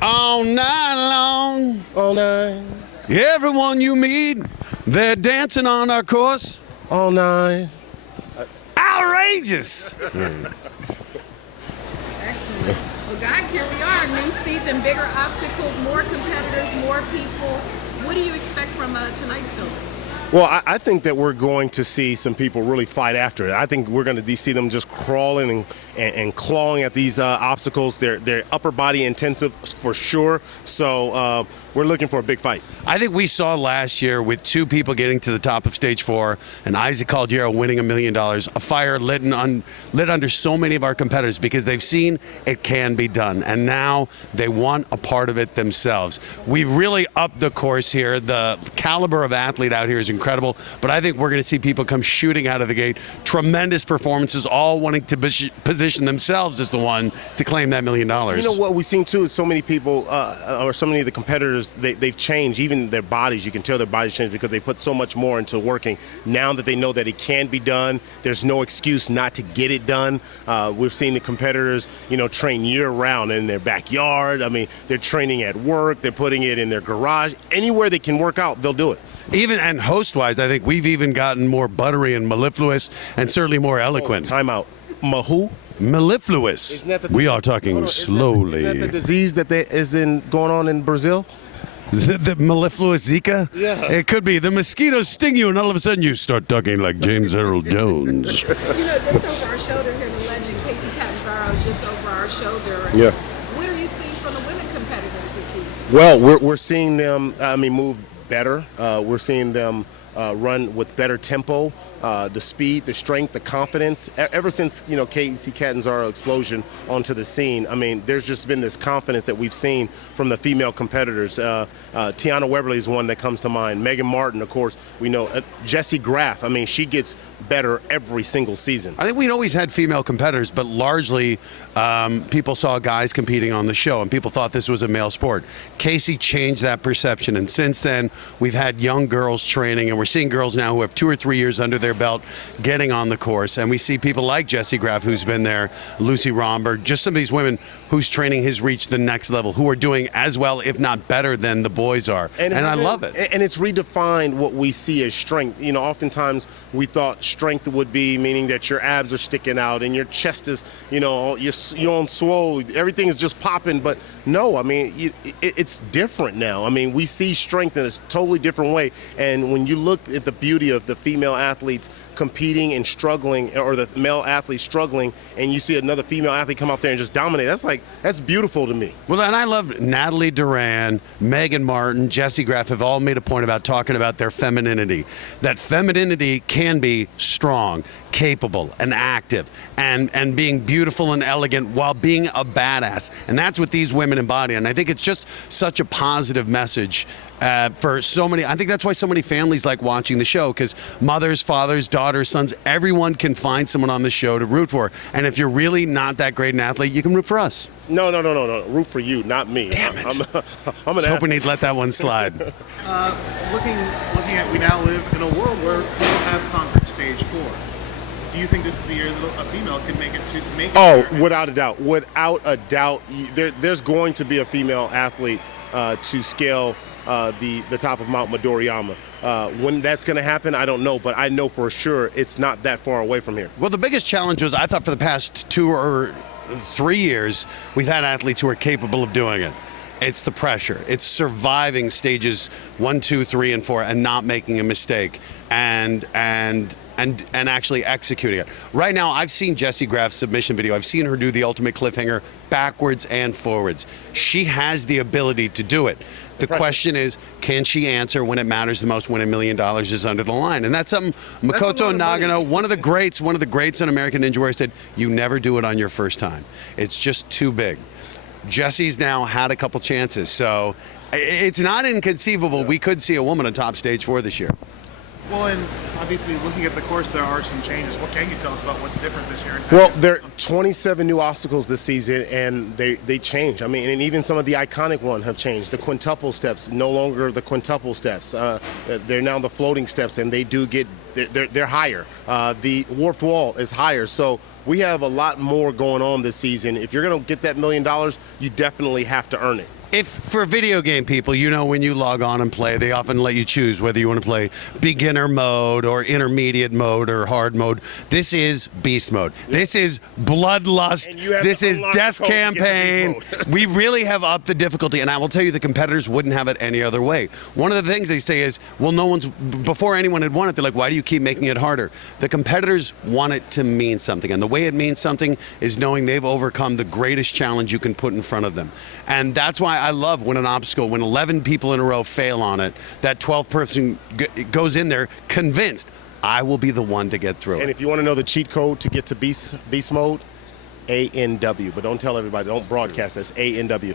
All night long, All night, everyone you meet, they're dancing on our course. all night. Outrageous. Excellent. Well, guys, here we are. New season, bigger obstacles, more competitors, more people. What do you expect from tonight's film? Well, I think that we're going to see some people really fight after it. I think we're going to see them just crawling and clawing at these obstacles. They're upper body intensive for sure. So we're looking for a big fight. I think we saw last year with two people getting to the top of stage 4 and Isaac Caldiero winning $1 million, a fire lit under so many of our competitors because they've seen it can be done. And now they want a part of it themselves. We've really upped the course here. The caliber of athlete out here is incredible, but I think we're going to see people come shooting out of the gate. Tremendous performances, all wanting to position themselves as the one to claim that $1 million. You know what we've seen too is so many people, or so many of the competitors, they've changed. Even their bodies, you can tell their bodies changed because they put so much more into working. Now that they know that it can be done, there's no excuse not to get it done. We've seen the competitors, train year-round in their backyard. I mean, they're training at work. They're putting it in their garage. Anywhere they can work out, they'll do it. Even and host-wise, I think we've even gotten more buttery and mellifluous and certainly more eloquent. Time out. Mahu? Mellifluous. We are talking slowly. Is that the disease that is going on in Brazil? Is it the mellifluous Zika? Yeah. It could be. The mosquitoes sting you, and all of a sudden you start talking like James Earl Jones. Just over our shoulder here, the legend Kacy Catanzaro is just over our shoulder. Yeah. What are you seeing from the women competitors this season? Well, we're seeing them, move better. We're seeing them run with better tempo, the speed, the strength, the confidence. Ever since, Kacy Catanzaro explosion onto the scene, there's just been this confidence that we've seen from the female competitors. Tiana Weberly is one that comes to mind. Megan Martin, of course, we know. Jessie Graff, she gets better every single season. I think we'd always had female competitors, but largely people saw guys competing on the show, and people thought this was a male sport. Kacy changed that perception, and since then, we've had young girls training, and we're seeing girls now who have 2 or 3 years under their belt getting on the course, and we see people like Jessie Graff, who's been there, Lucy Romberg, just some of these women whose training has reached the next level, who are doing as well, if not better, than the boys are, and I love it. And it's redefined what we see as strength. Oftentimes we thought strength would be meaning that your abs are sticking out and your chest is, you're on swole, everything is just popping, but no, it's different now. We see strength in a totally different way, and when you look at the beauty of the female athletes competing and struggling, or the male athletes struggling, and you see another female athlete come out there and just dominate, that's beautiful to me. Well, and I love Natalie Duran, Megan Martin, Jessie Graff have all made a point about talking about their femininity. That femininity can be strong, capable, and active, and being beautiful and elegant while being a badass. And that's what these women embody. And I think it's just such a positive message for so many. I think that's why so many families like watching the show, because mothers, fathers, daughters, sons, everyone can find someone on the show to root for. And if you're really not that great an athlete, you can root for us. No. Root for you, not me. Damn it. I'm I was hoping he'd let that one slide. Looking at, we now live in a world where we don't have conference stage 4. Do you think this is the year that a female can make it to make it? Oh, without a doubt. Without a doubt. There's going to be a female athlete to scale the top of Mount Midoriyama. When that's going to happen, I don't know, but I know for sure it's not that far away from here. Well, the biggest challenge was, I thought for the past 2 or 3 years, we've had athletes who are capable of doing it. It's the pressure. It's surviving stages 1, 2, 3, and 4 and not making a mistake and actually executing it. Right now, I've seen Jessie Graff's submission video. I've seen her do the ultimate cliffhanger backwards and forwards. She has the ability to do it. The question is, can she answer when it matters the most, when $1 million is under the line? And that's something Makoto Nagano, one of the greats in American Ninja Warrior, said, you never do it on your first time. It's just too big. Jessie's now had a couple chances, so it's not inconceivable we could see a woman on top stage 4 this year. Well, and obviously looking at the course, there are some changes. What can you tell us about what's different this year? Well, there are 27 new obstacles this season, and they change. And even some of the iconic ones have changed. The quintuple steps, no longer the quintuple steps. They're now the floating steps, and they do get they're higher. The warped wall is higher. So we have a lot more going on this season. If you're going to get that $1 million, you definitely have to earn it. If for video game people, you know, when you log on and play, they often let you choose whether you want to play beginner mode or intermediate mode or hard mode. This is beast mode. This is bloodlust. And you have This to is unlock the death code to get to campaign. beast We really have upped the difficulty, and I will tell you, the competitors wouldn't have it any other way. One of the things they say is, well, no one's, before anyone had won it, they're like, why do you keep making it harder? The competitors want it to mean something, and the way it means something is knowing they've overcome the greatest challenge you can put in front of them. And that's why I love when an obstacle, when 11 people in a row fail on it, that 12th person goes in there convinced, I will be the one to get through And it. if you want to know the cheat code to get to beast mode, ANW. But don't tell everybody. Don't broadcast. That's ANW.